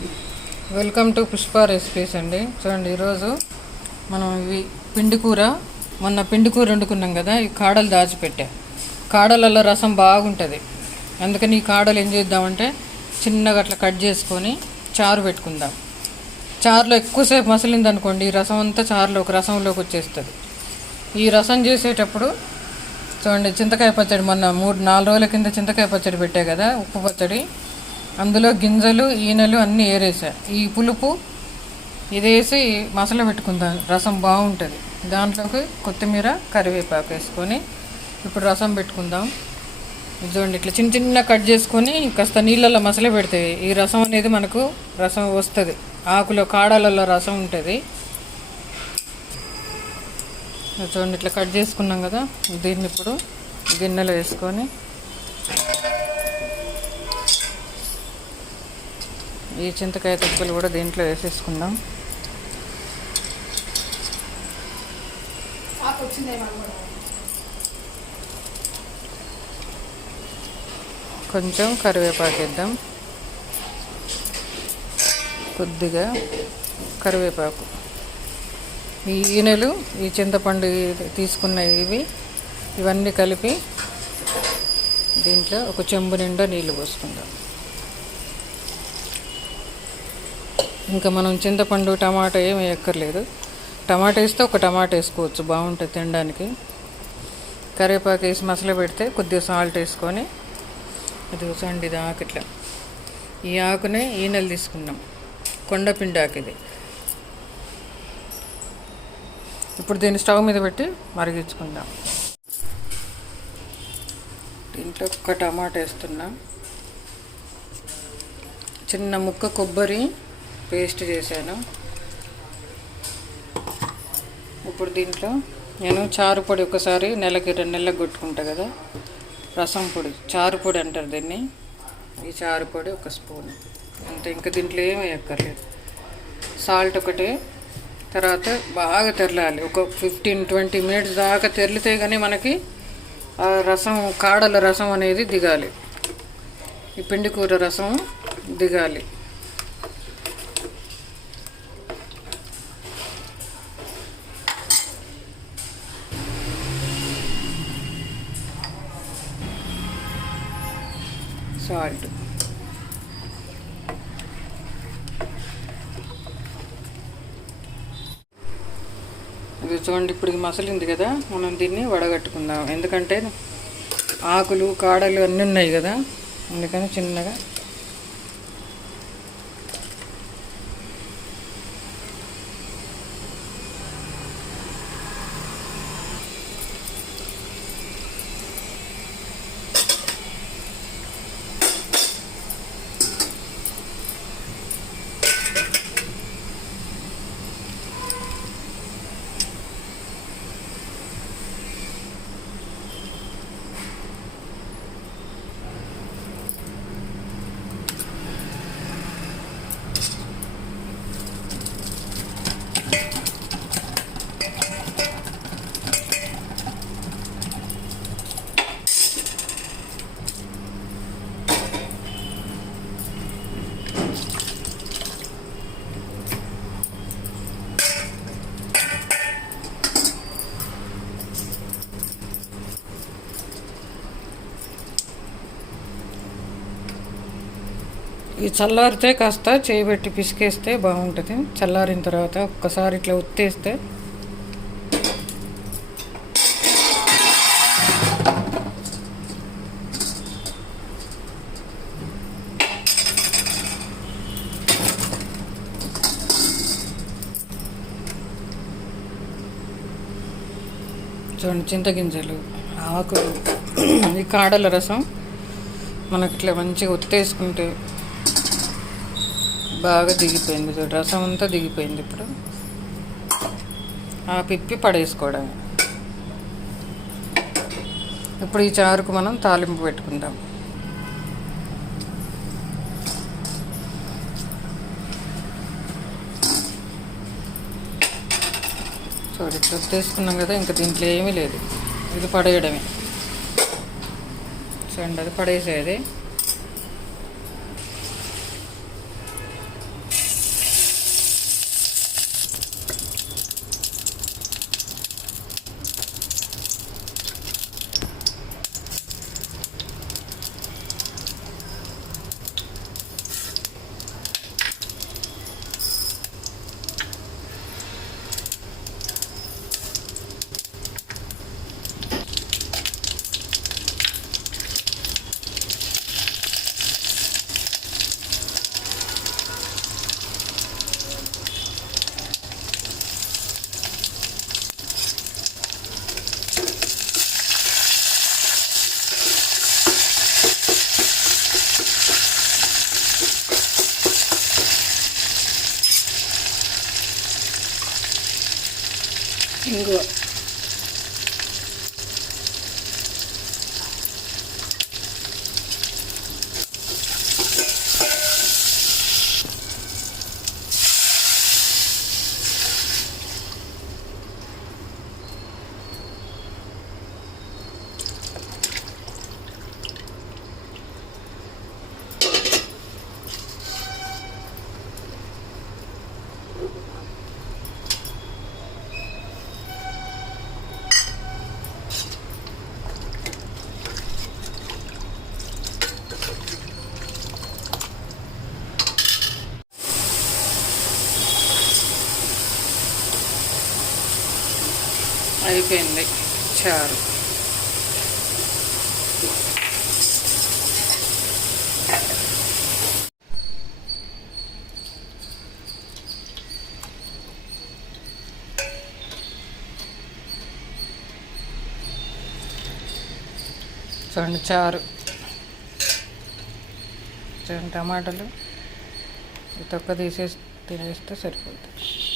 Welcome to Pushpa recipes అండి. చూడండి, ఈరోజు మనం ఇవి పిండి కూర, మొన్న పిండి కూర వండుకున్నాం కదా, ఈ కాడలు దాచిపెట్టా. కాడలలో రసం బాగుంటుంది, అందుకని ఈ కాడలు ఏం చేద్దామంటే చిన్నగా అట్లా కట్ చేసుకొని చారు పెట్టుకుందాం. చారులో ఎక్కువసేపు మసిలింది అనుకోండి, ఈ రసం అంతా రసంలోకి వచ్చేస్తుంది. ఈ రసం చేసేటప్పుడు చూడండి, చింతకాయ పచ్చడి మొన్న 3-4 రోజుల కింద చింతకాయ పచ్చడి పెట్టా కదా, ఉప్పు పచ్చడి. అందులో గింజలు ఈనెలు అన్నీ ఏరేసా. ఈ పులుపు ఇదేసి మసాలా పెట్టుకుందాం, రసం బాగుంటుంది. దాంట్లోకి కొత్తిమీర కరివేపాకు వేసుకొని ఇప్పుడు రసం పెట్టుకుందాం. చూడండి, ఇట్లా చిన్న చిన్న కట్ చేసుకొని కాస్త నీళ్ళల్లో మసాలా పెడితే ఈ రసం అనేది మనకు రసం వస్తుంది. ఆకులో కాడలలో రసం ఉంటుంది. చూడండి, ఇట్లా కట్ చేసుకున్నాం కదా, దీన్ని ఇప్పుడు గిన్నెలో వేసుకొని ఈ చింతకాయ తొక్కలు కూడా దీంట్లో వేసేసుకుందాం. కొంచెం కరివేపాకు వేద్దాం, కొద్దిగా కరివేపాకు. ఈ ఈనెలు, ఈ చింతపండు తీసుకున్న ఇవన్నీ కలిపి దీంట్లో ఒక చెంబు నిండా నీళ్ళు పోసుకుందాం. ఇంకా మనం చింతపండు టమాటా ఏమి వేయక్కర్లేదు. టమాటా వేస్తే ఒక టమాటా వేసుకోవచ్చు, బాగుంటుంది తినడానికి. కరివేపాకు వేసి మసాలా పెడితే కొద్దిగా సాల్ట్ వేసుకొని ఇది చూసండి, ఇది ఆకు ఇట్లా, ఈ ఆకునే ఈనెలు తీసుకున్నాం, కొండపిండి ఆకు ఇది. ఇప్పుడు దీన్ని స్టవ్ మీద పెట్టి మరిగించుకుందాం. దీంట్లో ఒక టమాటా వేస్తున్నా, చిన్న ముక్క కొబ్బరి పేస్ట్ చేశాను. ఇప్పుడు దీంట్లో నేను చారు పొడి ఒకసారి నెలకి 2 నెలలకు కొట్టుకుంటా కదా, రసం పొడి, చారు పొడి అంటారు దీన్ని. ఈ చారు పొడి 1 స్పూన్ అంతే. ఇంకా దీంట్లో ఏమి వేయక్కర్లేదు. సాల్ట్ ఒకటే. తర్వాత బాగా తెరలాలి, ఒక 15-20 మినిట్స్ దాకా తెరిలితే కానీ మనకి ఆ రసం, కాడల రసం అనేది దిగాలి, ఈ పిండి కూర రసం దిగాలి. సాల్ట్, ఇది చూడండి, ఇప్పుడు మసలింది కదా, మనం దీన్ని వడగట్టుకుందాం. ఎందుకంటే ఆకులు కాడలు అన్నీ ఉన్నాయి కదా, అందుకని చిన్నగా ఈ చల్లారితే కాస్త చేయబెట్టి పిసికేస్తే బాగుంటుంది. చల్లారిన తర్వాత ఒక్కసారి ఇట్లా ఉత్తేస్తే చూడండి, చింతగింజలు, ఆకులు, ఈ కాడల రసం మనకి ఇట్లా మంచిగా ఉత్తేసుకుంటే బాగా దిగిపోయింది. చూడు, రసం అంతా దిగిపోయింది. ఇప్పుడు ఆ పిప్పి పడేసుకోవడం. ఇప్పుడు ఈ చారుకు మనం తాలింపు పెట్టుకుందాం. చూడు, ఇట్లా తీసుకున్నాం కదా, ఇంకా దీంట్లో ఏమీ లేదు, ఇది పడేయడమే. చూడండి, అది పడేసేది. ఇంగువ, అయిపోయింది చారు. చూడండి చారు, చూడండి టమాటాలు తొక్క తీసేసి తినేస్తే సరిపోతుంది.